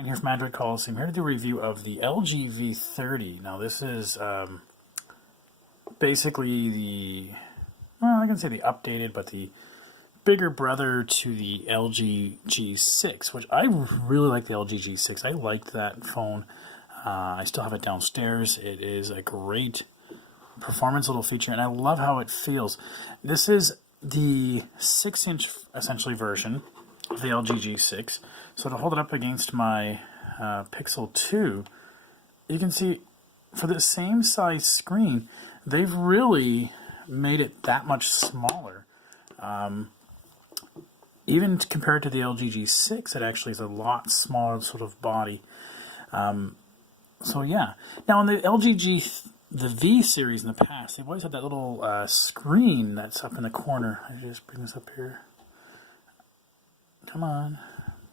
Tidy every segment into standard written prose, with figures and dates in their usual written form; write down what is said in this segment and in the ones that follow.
Ryan here from Android Coliseum, here to do a review of the LG V30. Now this is basically the, well, I can say the updated, but the bigger brother to the LG G6, which I really like the LG G6. I liked that phone. I still have it downstairs. It is a great performance little feature, and I love how it feels. This is the 6-inch, essentially, version of the LG G6. So to hold it up against my Pixel 2, you can see for the same size screen, they've really made it that much smaller. Even compared to the LG G6, it actually is a lot smaller sort of body. So yeah. Now on the the V series in the past, they've always had that little screen that's up in the corner. I just bring this up here. Come on.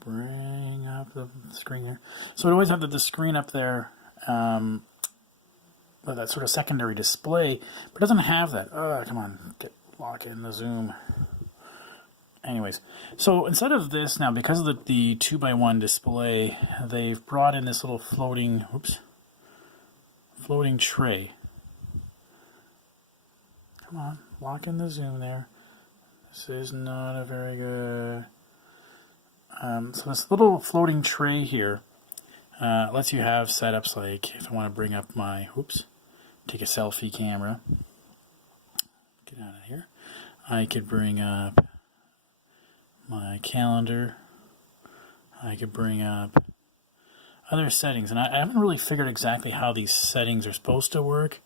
Bring up the screen here. So it always had the screen up there, with that sort of secondary display, but it doesn't have that. Oh, come on, lock in the zoom. Anyways, so instead of this now, because of the 2x1 display, they've brought in this little floating tray. Come on, lock in the zoom there. This is not a very good. So this little floating tray here lets you have setups like if I want to bring up my, take a selfie camera. Get out of here. I could bring up my calendar. I could bring up other settings, and I haven't really figured exactly how these settings are supposed to work.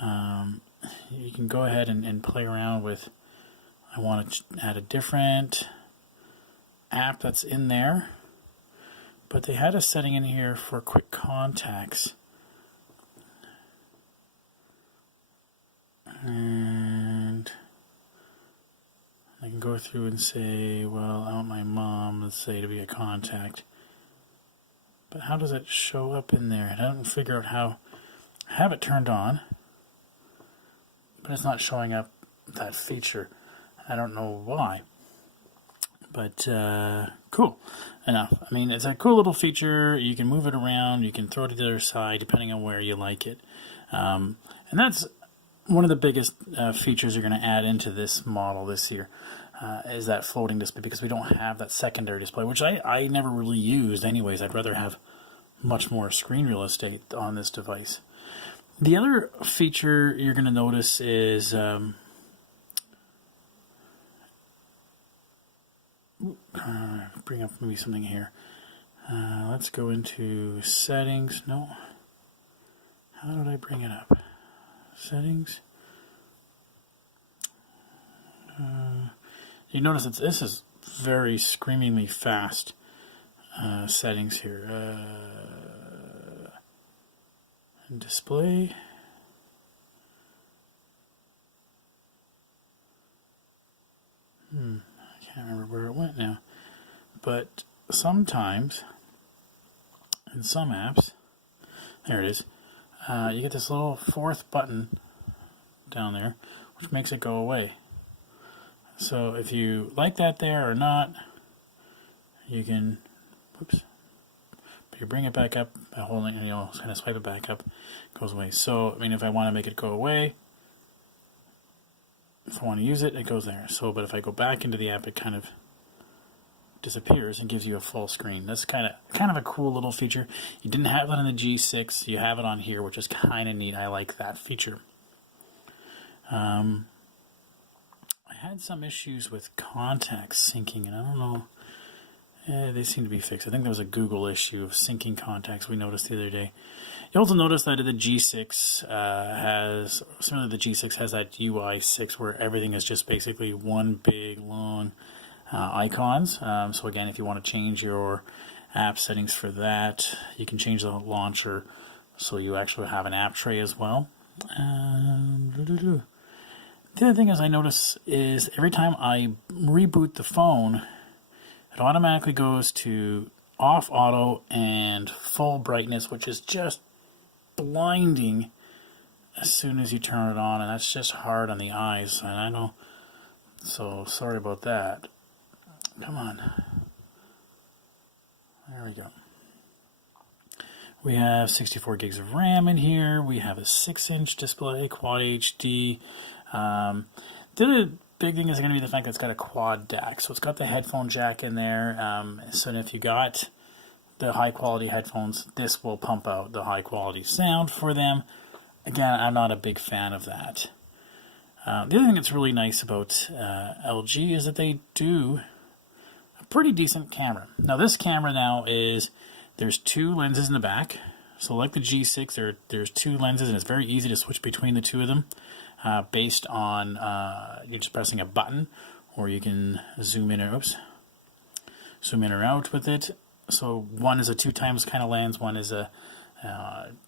You can go ahead and play around with, I want to add a different app that's in there, but they had a setting in here for quick contacts, and I can go through and say, well, I want my mom, let's say, to be a contact, but how does it show up in there? I don't figure out how. I have it turned on, but it's not showing up that feature. I don't know why. But cool enough. I mean, it's a cool little feature. You can move it around. You can throw it to the other side depending on where you like it. And that's one of the biggest features you're going to add into this model this year, is that floating display, because we don't have that secondary display, which I never really used anyways. I'd rather have much more screen real estate on this device. The other feature you're going to notice is bring up maybe something here. Let's go into settings. No. How did I bring it up? Settings. You notice this is very screamingly fast settings here. Display. I can't remember where it went now, but sometimes in some apps, there it is, you get this little fourth button down there, which makes it go away. So if you like that there or not, you can, but you bring it back up by holding, and you'll kind of swipe it back up, it goes away. So, I mean, if I want to make it go away, if I want to use it, it goes there. So, but if I go back into the app, it kind of disappears and gives you a full screen. That's kind of a cool little feature. You didn't have it on the G6. You have it on here, which is kind of neat. I like that feature. I had some issues with contacts syncing, and I don't know. They seem to be fixed. I think there was a Google issue of syncing contacts we noticed the other day. You also notice that the G6 similar to the G6 has that UI 6 where everything is just basically one big long icons. So again, if you want to change your app settings for that, you can change the launcher so you actually have an app tray as well. The other thing I notice is every time I reboot the phone, it automatically goes to off auto and full brightness, which is just blinding as soon as you turn it on, and that's just hard on the eyes, and I know, so sorry about that. Come on. There we go. We have 64 gigs of RAM in here. We have a 6-inch display, Quad HD. The other big thing is going to be the fact that it's got a quad DAC. So it's got the headphone jack in there. So if you got the high quality headphones, this will pump out the high quality sound for them. Again, I'm not a big fan of that. The other thing that's really nice about LG is that they do a pretty decent camera. Now this camera now is, there's 2 lenses in the back. So like the G6, there's 2 lenses, and it's very easy to switch between the 2 of them based on you're just pressing a button, or you can zoom in or out with it. So one is a 2 times kind of lens, one is a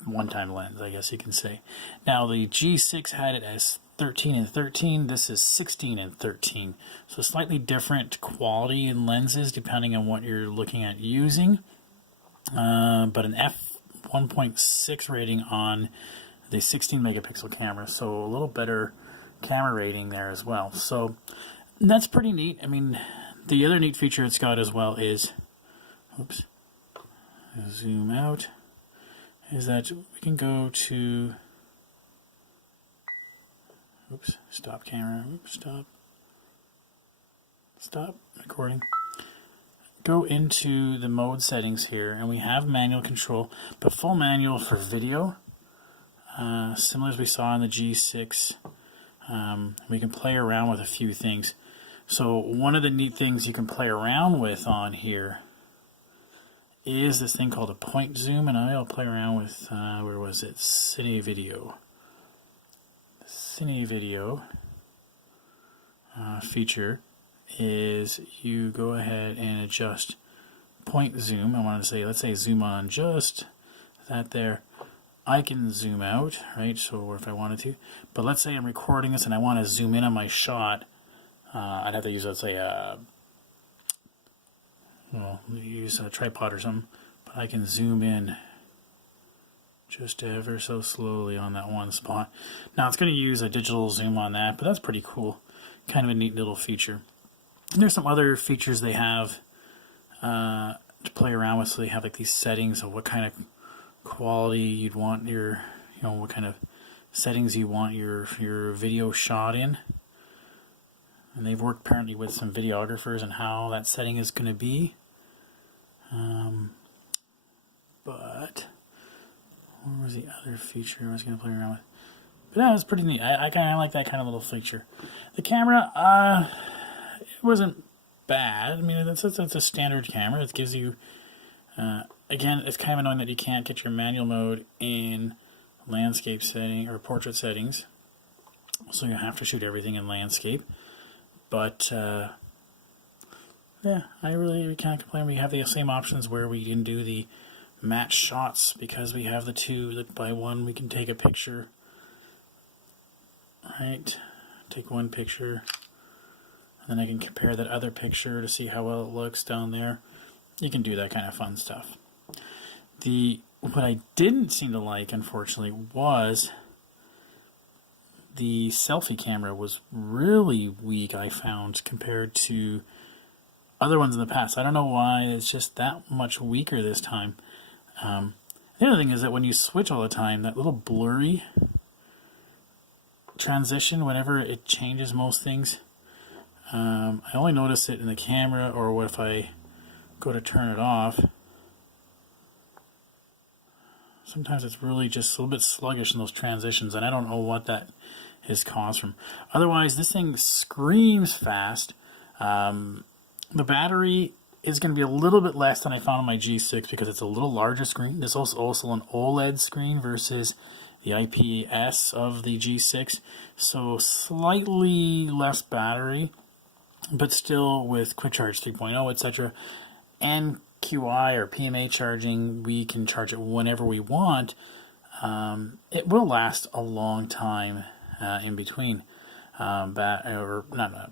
1-time lens, I guess you can say. Now the G6 had it as 13 and 13. This is 16 and 13. So slightly different quality in lenses depending on what you're looking at using. But an f1.6 rating on the 16 megapixel camera, so a little better camera rating there as well. So that's pretty neat. I mean, the other neat feature it's got as well is, oops, zoom out, is that we can go to, oops, stop camera, oops, stop recording. Go into the mode settings here, and we have manual control, but full manual for video, similar as we saw in the G6. We can play around with a few things. So one of the neat things you can play around with on here is this thing called a point zoom, and I'll play around with, where was it, Cine Video. The Cine Video feature is you go ahead and adjust point zoom. I want to say, let's say zoom on just that there. I can zoom out, right? So if I wanted to, but let's say I'm recording this and I want to zoom in on my shot, I'd have to use, let's say, use a tripod or something, but I can zoom in just ever so slowly on that one spot. Now it's going to use a digital zoom on that, but that's pretty cool. Kind of a neat little feature. And there's some other features they have to play around with. So they have like these settings of what kind of quality you'd want your, what kind of settings you want your video shot in. And they've worked apparently with some videographers and how that setting is going to be. But what was the other feature I was going to play around with? But that was pretty neat. I kind of like that kind of little feature. The camera, it wasn't bad. I mean, that's a standard camera. It gives you, again, it's kind of annoying that you can't get your manual mode in landscape setting or portrait settings. So you have to shoot everything in landscape. But, yeah, we can't complain. We have the same options where we can do the match shots because we have the 2 that by one we can take a picture. Right, take one picture, and then I can compare that other picture to see how well it looks down there. You can do that kind of fun stuff. What I didn't seem to like, unfortunately, was the selfie camera was really weak, I found, compared to other ones in the past. I don't know why, it's just that much weaker this time. The other thing is that when you switch all the time, that little blurry transition, whenever it changes most things, I only notice it in the camera, or what if I go to turn it off. Sometimes it's really just a little bit sluggish in those transitions, and I don't know what that is caused from. Otherwise, this thing screams fast. The battery is going to be a little bit less than I found on my G6 because it's a little larger screen. This is also an OLED screen versus the IPS of the G6, so slightly less battery, but still with quick charge 3.0, etc. and QI or PMA charging, we can charge it whenever we want. It will last a long time in between, or not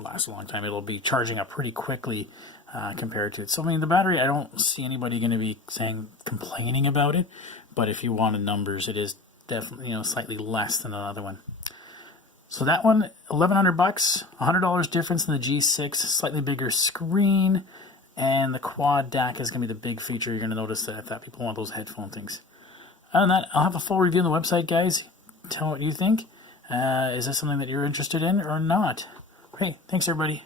last a long time. It'll be charging up pretty quickly compared to it. So I mean, the battery, I don't see anybody going to be complaining about it. But if you wanted numbers, it is definitely slightly less than the other one. So that one, $1,100, $100 difference in the G6, slightly bigger screen, And the quad DAC is going to be the big feature. You're going to notice that people want those headphone things. Other than that, I'll have a full review on the website, guys. Tell me what you think. Is this something that you're interested in or not? Okay, thanks everybody.